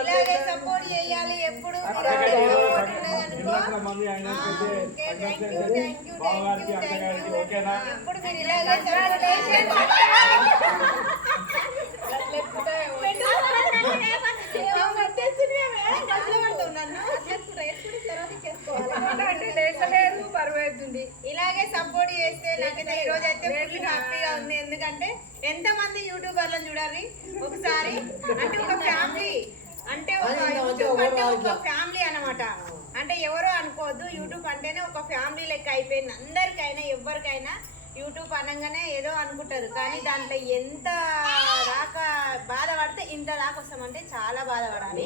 ఇలాగే సపోర్ట్ చేయాలి ఎప్పుడు ఇలాగే సపోర్ట్ ఉన్నదనుకో ఇలాగే సపోర్ట్ చేస్తే నాకైతే ఈ రోజు అయితే ఫుల్ హ్యాపీగా ఉంది. ఎందుకంటే ఎంత మంది యూట్యూబర్లను చూడాలి? ఒకసారి అంటే ఒక ఫ్యామిలీ అంటే ఒక యూట్యూబ్ అంటే ఒక ఫ్యామిలీ అన్నమాట. అంటే ఎవరో అనుకోవద్దు. యూట్యూబ్ అంటేనే ఒక ఫ్యామిలీ లెక్క అయిపోయింది. అందరికైనా ఎవరికైనా యూట్యూబ్ అనగానే ఏదో అనుకుంటారు. కానీ దాంట్లో ఎంత దాకా బాధపడితే ఇంత దాకా వస్తామంటే చాలా బాధపడాలి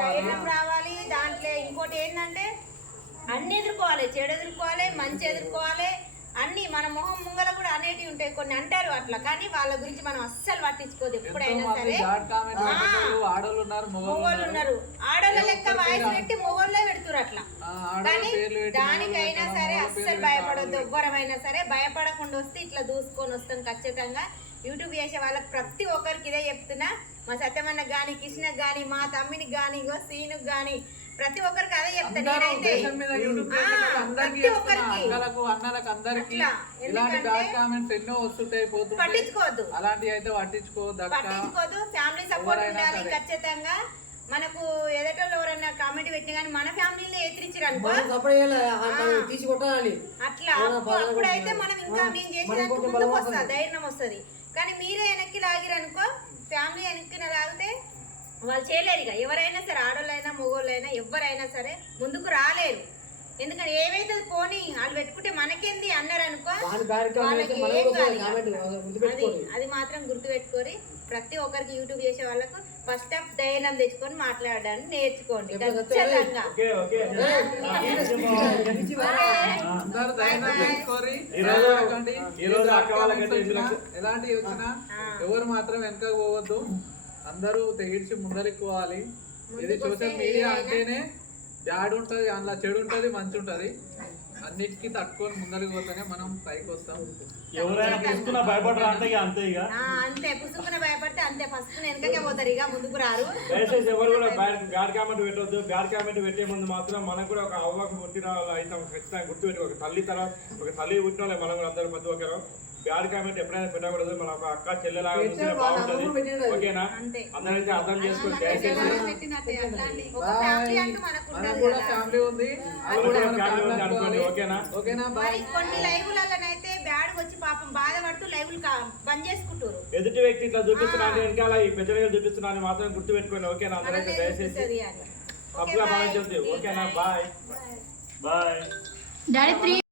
ధైర్యం రావాలి. దాంట్లో ఇంకోటి ఏంటంటే అన్ని ఎదుర్కోవాలి చెడు ఎదుర్కోవాలి మంచి ఎదుర్కోవాలి. అన్ని మన మొహం ముంగల కూడా అనేటివి ఉంటాయి కొన్ని అంటారు అట్లా. కానీ వాళ్ళ గురించి మనం అస్సలు పట్టించుకోదు ఎప్పుడైనా సరే. ఆడోళ్ళు ఉన్నారు మొగోళ్ళు ఉన్నారు. ఆడోళ్ళ లెక్క వాయిస్ పెట్టి మొగోళ్ళే పెడుతురు అట్లా. కానీ దానికైనా సరే అస్సలు భయపడొద్దు ఎవ్వరమైనా సరే. భయపడకుండా వస్తే ఇట్లా దూసుకొని వస్తాం ఖచ్చితంగా. యూట్యూబ్ చేసే వాళ్ళకి ప్రతి ఒక్కరికి ఇదే చెప్తున్నా. మా సత్యమన్నకి కానీ కృష్ణకి కానీ మా తమ్మినికి కానీ ఇగో సీనుకి కానీ ప్రతి ఒక్కరికి అదే చెప్తా అందరూ నేనైతే దేశం మీద యూట్యూబ్ ఆ, చేస్తున్నారు. అందరికీ ప్రతి చెప్తున్నా. ఒక్కరికి. అక్కలకు అన్నలకు అందరికి అట్లా. ఇలాంటి ఎందుకంటే డాట్ కామెంట్స్ ఎన్నో వస్తుంటాయి పోతుంటాయి పట్టించుకోవద్దు అలాంటివి అయితే పట్టించుకోవద్దు పట్టించుకోదు ఫ్యామిలీ సపోర్ట్ ఉండాలి. ఖచ్చితంగా మనకు ఎదటోళ్ళు ఎవరైనా కామెంట్ పెట్టి కానీ మన ఫ్యామిలీని ఎత్తిరించారు అనుకో అట్లా అప్పుడైతే మనం ఇంకా మేము చేసేదానికి కొంచెం ముందుకు వస్తుంది. ధైర్యం వస్తుంది కానీ మీరే వెనక్కి లాగిరనుకో ఫ్యామిలీ వెనక్కి లాగితే వాళ్ళు చేయలేరు ఇక ఎవరైనా సరే ఆడోళ్ళైనా మగోళ్ళైనా ఎవరైనా సరే ముందుకు రాలేరు ఎందుకంటే ఏవైతే పోనీ వాళ్ళు పెట్టుకుంటే మనకేంది అన్నారు అనుకో. అది అది మాత్రం గుర్తుపెట్టుకొని ప్రతి ఒక్కరికి యూట్యూబ్ చేసే వాళ్ళకు ఫస్ట్ ఆఫ్ ధైర్యం తెచ్చుకొని మాట్లాడడానికి నేర్చుకోండి ఎలాంటివి వచ్చినా. ఎవరు మాత్రం వెనక పోవద్దు అందరూ తెగిడ్చి ముందరికి పోవాలి ఇది సోషల్ మీడియా అంటేనే బ్యాడ్ ఉంటది అందులో చెడు ఉంటది మంచి ఉంటది అన్నిటికీ తట్టుకొని ముందరికి పోతేనే మనం పైకి వస్తాం ఎవరైనా తీసుకున్నా భయపడరా అంటే ఇక అంతే ఇక. ఆ, అంతే. పుసుకున భయపడితే అంతే. ఫస్ట్ వెనకకే పోతారు ఇక ముందుకు రారు. దయచేసి ఎవరు కూడా బ్యాడ్ బ్యాడ్ కామెంట్ పెట్టొద్దు. బ్యాడ్ కామెంట్ పెట్టే ముందు మాత్రం మనకు కూడా ఒక అవ్వకు పుట్టిన వాళ్ళు అయితే ఖచ్చితంగా గుర్తుపెట్టి ఒక తల్లి తర్వాత ఒక తల్లి పుట్టిన వాళ్ళే మనం కూడా అందరం ప్రతి ఒక్కరు. బ్యాడ్ కామెంట్ ఎప్పుడైనా పెట్టకూడదు. మన ఒక అక్క చెల్లెలాగా చూస్తే బాగుంటది. ఓకేనా? అందరైతే అర్థం చేసుకొని దయచేసి ఒక బాయ్. ఫ్యామిలీ అంటూ మనకు మనకు ఉంటది కూడా కదా. ఫ్యామిలీ ఉంది. అది మనకు కూడా కూడా మన ఫ్యామిలీ ఫ్యామిలీ ఉంది అనుకోండి. అనుకోవాలి. ఓకేనా? ఓకేనా? బాయ్. మరి కొన్ని లైవ్లలోనైతే బ్యాడ్ వచ్చి పాపం బాధపడుతూ లైవ్లు బంద్ చేసుకుంటారు. ఎదుటి వ్యక్తి ఇట్లా చూపిస్తున్నా అంటే వెనకాల ఈ పెద్ద వేలు చూపిస్తున్నా అని మాత్రం గుర్తు పెట్టుకోండి ఓకేనా అందరైతే అలానే దయచేసి తప్పుగా. భావించొద్దు. ఓకేనా? బాయ్. బాయ్. Daddy three